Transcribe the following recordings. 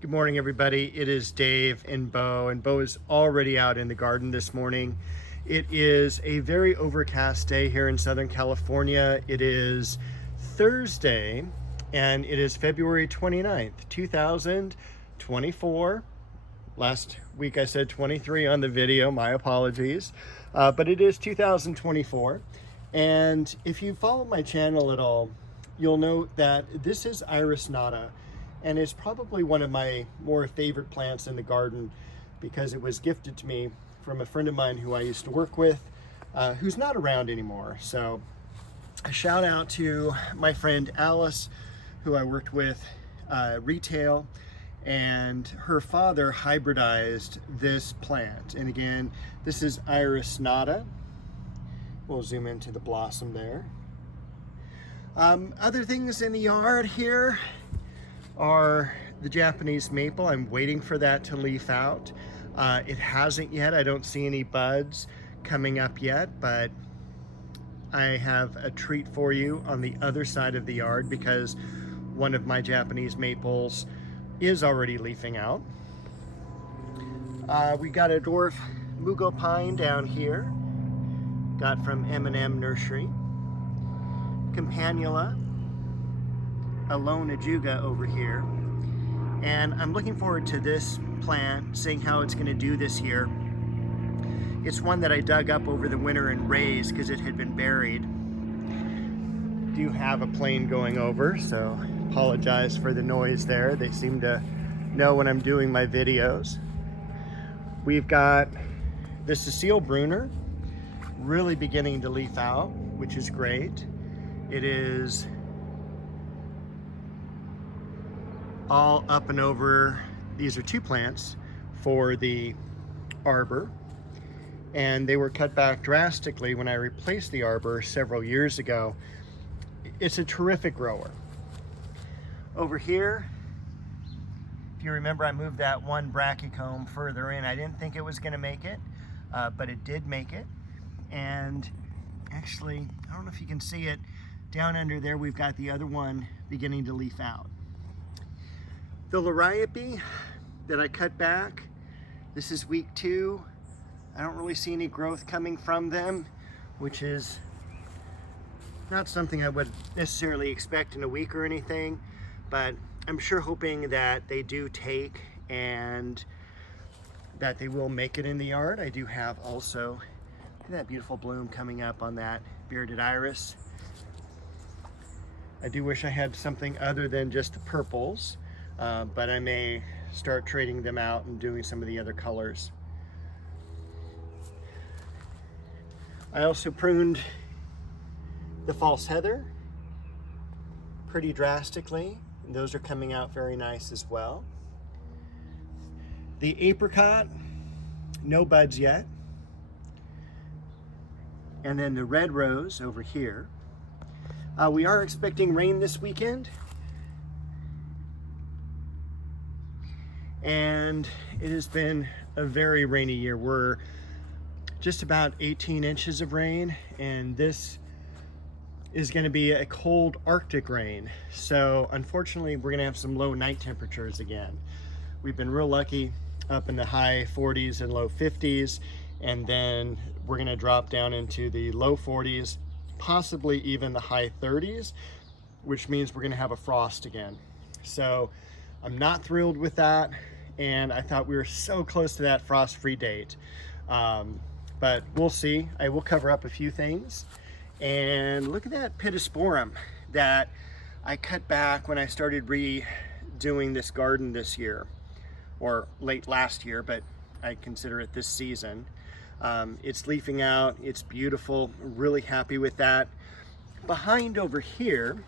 Good morning, everybody. It is Dave and Bo is already out in the garden this morning. It is a very overcast day here in Southern California. It is Thursday, and it is February 29th, 2024. Last week I said 23 on the video, my apologies. But it is 2024. And if you follow my channel at all, you'll note that this is Iris Nata. And it's probably one of my more favorite plants in the garden because it was gifted to me from a friend of mine who I used to work with, who's not around anymore. So a shout out to my friend Alice, who I worked with retail, and her father hybridized this plant. And again, this is Iris Nata. We'll zoom into the blossom there. Other things in the yard here are the Japanese maple. I'm waiting for that to leaf out. It hasn't yet. I don't see any buds coming up yet, but I have a treat for you on the other side of the yard because one of my Japanese maples is already leafing out. We got a dwarf mugo pine down here, got from M&M Nursery. Campanula, a lone ajuga over here, and I'm looking forward to this plant, seeing how it's going to do this year. It's one that I dug up over the winter and raised because it had been buried. Do have a plane going over, so apologize for the noise there. They seem to know when I'm doing my videos. We've got the Cecile Bruner really beginning to leaf out, which is great. It is all up and over. These are two plants for the arbor, and they were cut back drastically when I replaced the arbor several years ago. It's a terrific grower. Over here, if you remember, I moved that one brachycomb further in. I didn't think it was going to make it, but it did make it. And actually, I don't know if you can see it, down under there we've got the other one beginning to leaf out. The Liriope that I cut back, this is week 2. I don't really see any growth coming from them, which is not something I would necessarily expect in a week or anything, but I'm sure hoping that they do take and that they will make it in the yard. I do have also, look at that beautiful bloom coming up on that bearded iris. I do wish I had something other than just the purples. But I may start trading them out and doing some of the other colors. I also pruned the false heather pretty drastically, and those are coming out very nice as well. The apricot, no buds yet. And then the red rose over here. We are expecting rain this weekend. And it has been a very rainy year. We're just about 18 inches of rain, and this is going to be a cold Arctic rain. So unfortunately, we're going to have some low night temperatures again. We've been real lucky up in the high 40s and low 50s, and then we're going to drop down into the low 40s, possibly even the high 30s, which means we're going to have a frost again. So I'm not thrilled with that, and I thought we were so close to that frost-free date. But we'll see. I will cover up a few things. And look at that pittosporum that I cut back when I started redoing this garden this year, or late last year, but I consider it this season. It's leafing out, it's beautiful, really happy with that. Behind over here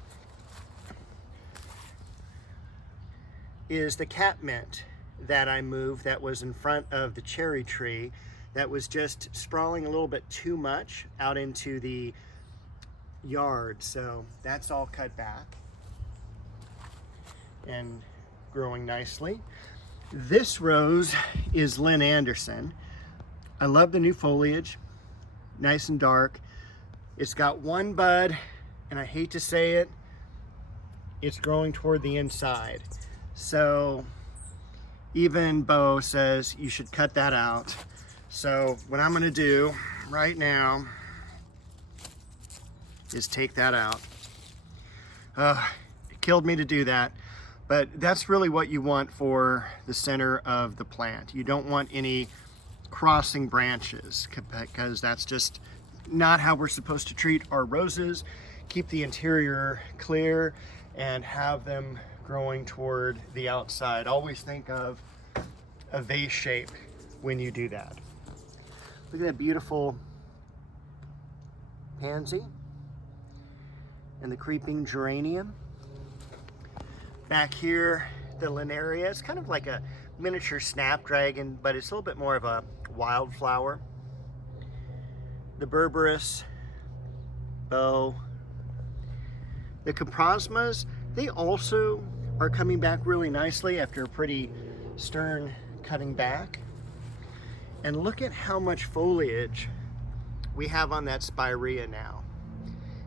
is the catmint that I moved that was in front of the cherry tree that was just sprawling a little bit too much out into the yard. So that's all cut back and growing nicely. This rose is Lynn Anderson. I love the new foliage, nice and dark. It's got one bud, and I hate to say it, it's growing toward the inside. So Even Bo says you should cut that out. So what I'm gonna do right now is take that out. It killed me to do that, but that's really what you want for the center of the plant. You don't want any crossing branches, because that's just not how we're supposed to treat our roses. Keep the interior clear and have them growing toward the outside. Always think of a vase shape when you do that. Look at that beautiful pansy and the creeping geranium. Back here, the linaria. It's kind of like a miniature snapdragon, but it's a little bit more of a wildflower. The berberis, bow. The coprosmas, they also are coming back really nicely after a pretty stern cutting back. And look at how much foliage we have on that spirea now.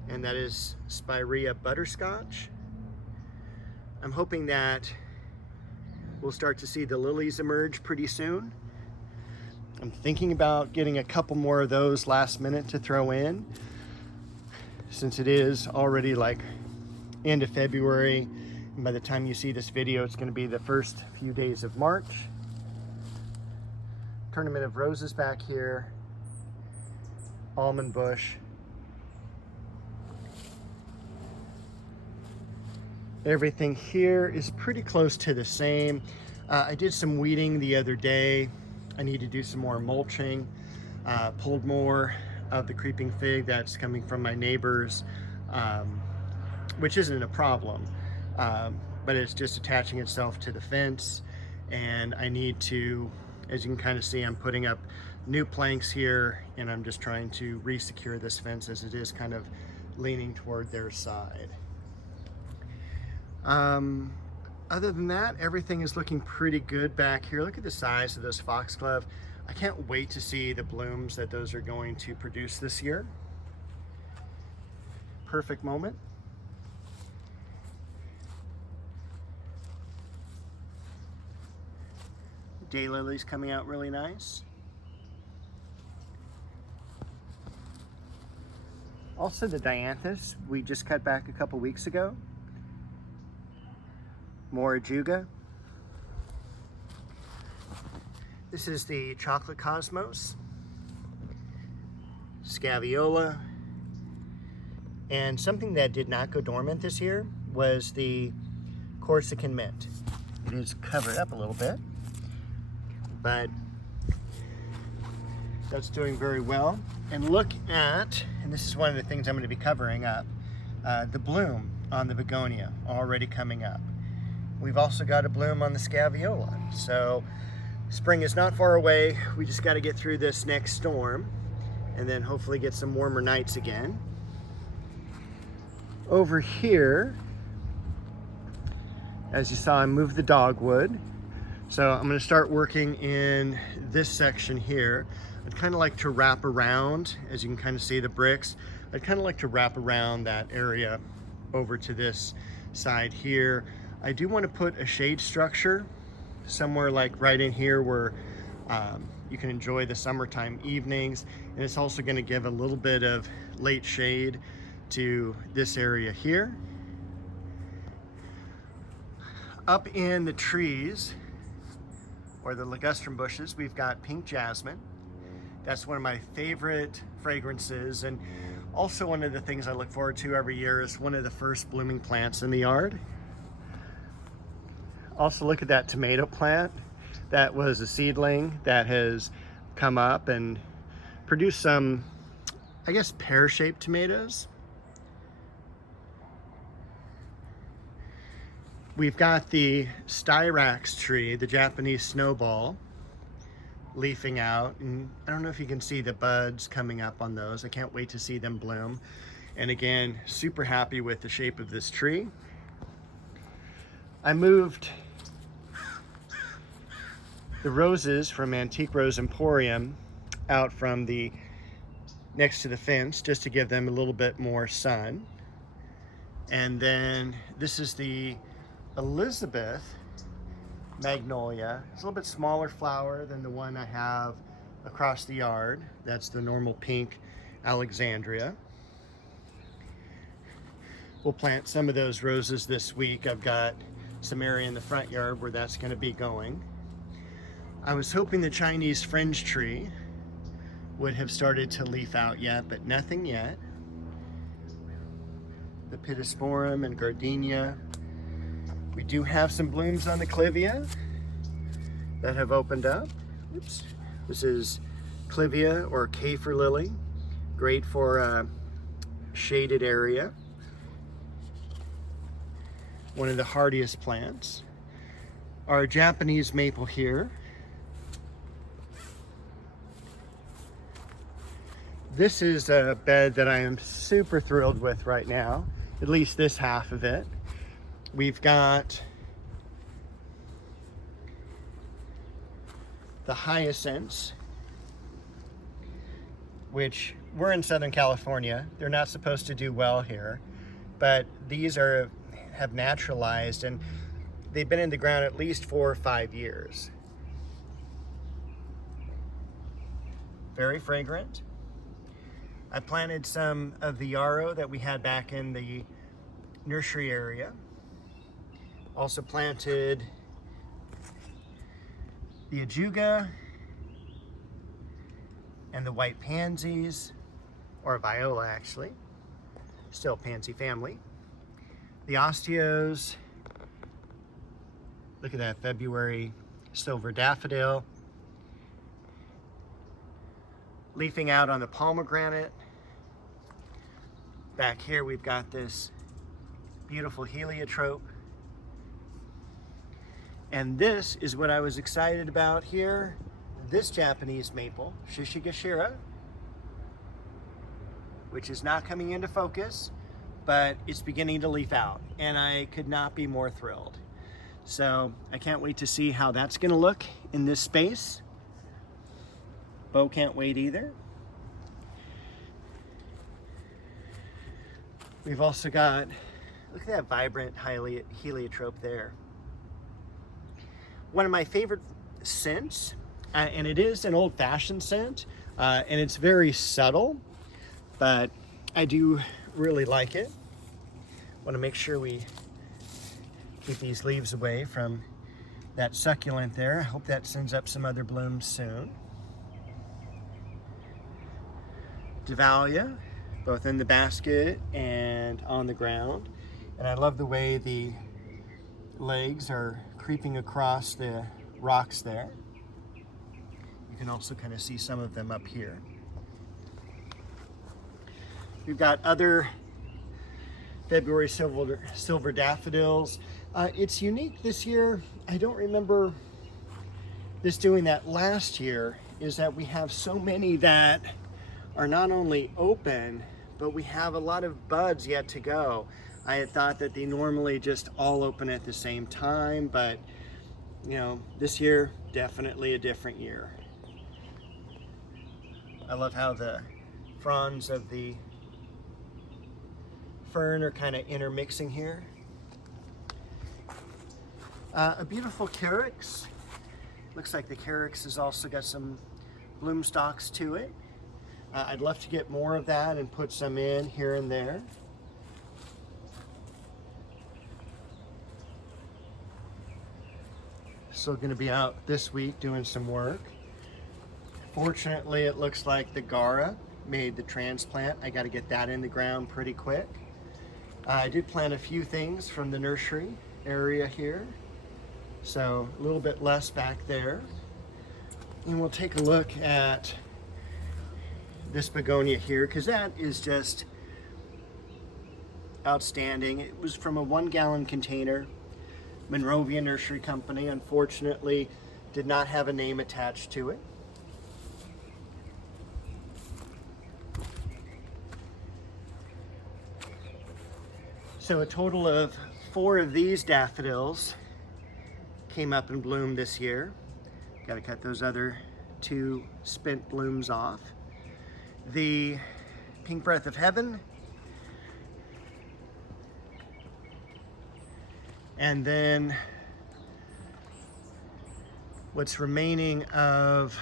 And that is Spirea butterscotch. I'm hoping that we'll start to see the lilies emerge pretty soon. I'm thinking about getting a couple more of those last minute to throw in, since it is already like end of February. And by the time you see this video, it's going to be the first few days of March. Tournament of roses back here. Almond bush. Everything here is pretty close to the same. I did some weeding the other day. I need to do some more mulching. Pulled more of the creeping fig that's coming from my neighbors, which isn't a problem, but it's just attaching itself to the fence. And I need to, as you can kind of see, I'm putting up new planks here, and I'm just trying to re-secure this fence as it is kind of leaning toward their side. Other than that, everything is looking pretty good back here. Look at the size of those foxglove. I can't wait to see the blooms that those are going to produce this year. Perfect moment. Daylilies coming out really nice. Also the dianthus we just cut back a couple weeks ago. More ajuga. This is the chocolate cosmos, scaviola, and something that did not go dormant this year was the Corsican mint. It is covered up a little bit, but that's doing very well. And look at, and this is one of the things I'm going to be covering up, the bloom on the begonia already coming up. We've also got a bloom on the scaviola. So spring is not far away. We just got to get through this next storm and then hopefully get some warmer nights again. Over here, as you saw, I moved the dogwood. So I'm going to start working in this section here. I'd kind of like to wrap around, as you can kind of see the bricks, I'd kind of like to wrap around that area over to this side here. I do want to put a shade structure somewhere like right in here where you can enjoy the summertime evenings, and it's also going to give a little bit of late shade to this area here. Up in the trees, or the ligustrum bushes, we've got pink jasmine. That's one of my favorite fragrances, and also one of the things I look forward to every year is one of the first blooming plants in the yard. Also look at that tomato plant. That was a seedling that has come up and produced some, I guess, pear-shaped tomatoes. We've got the styrax tree, the Japanese snowball, leafing out, and I don't know if you can see the buds coming up on those. I can't wait to see them bloom. And again, super happy with the shape of this tree. I moved the roses from Antique Rose Emporium out from the next to the fence just to give them a little bit more sun. And then this is the Elizabeth magnolia. It's a little bit smaller flower than the one I have across the yard. That's the normal pink Alexandria. We'll plant some of those roses this week. I've got some area in the front yard where that's going to be going. I was hoping the Chinese fringe tree would have started to leaf out yet, but nothing yet. The Pittosporum and gardenia. We do have some blooms on the clivia that have opened up. Oops. This is clivia or kaffir lily, great for a shaded area. One of the hardiest plants. Our Japanese maple here. This is a bed that I am super thrilled with right now, at least this half of it. We've got the hyacinths, which we're in Southern California. They're not supposed to do well here, but these have naturalized and they've been in the ground at least 4 or 5 years. Very fragrant. I planted some of the yarrow that we had back in the nursery area. Also planted the ajuga and the white pansies, or viola actually, still pansy family. The osteos, look at that February silver daffodil. Leafing out on the pomegranate. Back here we've got this beautiful heliotrope. And this is what I was excited about here. This Japanese maple, Shishigashira, which is not coming into focus, but it's beginning to leaf out. And I could not be more thrilled. So I can't wait to see how that's gonna look in this space. Bo can't wait either. We've also got, look at that vibrant heliotrope there. One of my favorite scents, and it is an old-fashioned scent, and it's very subtle, but I do really like it. Want to make sure we keep these leaves away from that succulent there. I hope that sends up some other blooms soon. Dahlia, both in the basket and on the ground. And I love the way the legs are creeping across the rocks there. You can also kind of see some of them up here. We've got other February silver daffodils. It's unique this year. I don't remember this doing that last year, is that we have so many that are not only open, but we have a lot of buds yet to go. I had thought that they normally just all open at the same time, but you know, this year, definitely a different year. I love how the fronds of the fern are kind of intermixing here. A beautiful carex. Looks like the carex has also got some bloom stalks to it. I'd love to get more of that and put some in here and there. Still going to be out this week doing some work. Fortunately, it looks like the Gara made the transplant. I got to get that in the ground pretty quick. I did plant a few things from the nursery area here, so a little bit less back there. And we'll take a look at this begonia here, because that is just outstanding. It was from a 1-gallon container. Monrovia Nursery Company, unfortunately, did not have a name attached to it. So a total of 4 of these daffodils came up and bloomed this year. Got to cut those other 2 spent blooms off. The Pink Breath of Heaven, and then what's remaining of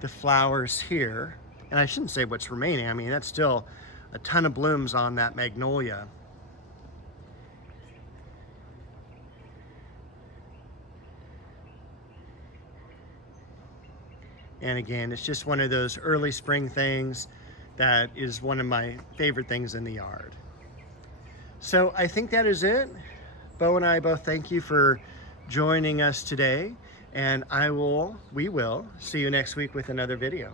the flowers here. And I shouldn't say what's remaining. I mean, that's still a ton of blooms on that magnolia. And again, it's just one of those early spring things that is one of my favorite things in the yard. So I think that is it. Bo and I both thank you for joining us today, and we will see you next week with another video.